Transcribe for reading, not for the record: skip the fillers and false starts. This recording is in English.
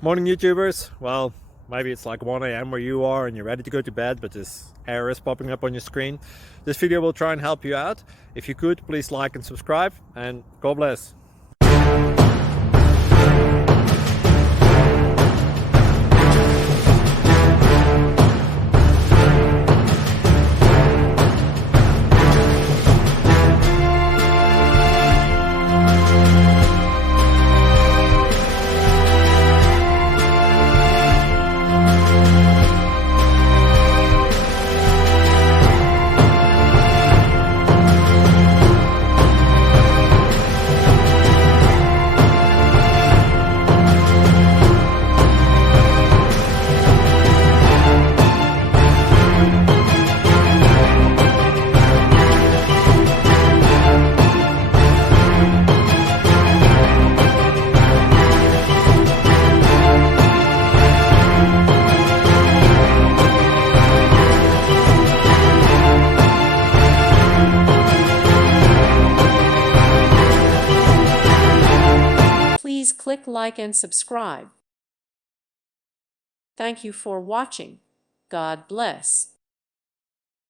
Morning YouTubers. Well, maybe it's like 1 a.m. where you are and you're ready to go to bed, but this error is popping up on your screen. This video will try and help you out. If you could, please like and subscribe, and God bless. Please click like and subscribe. Thank you for watching. God bless.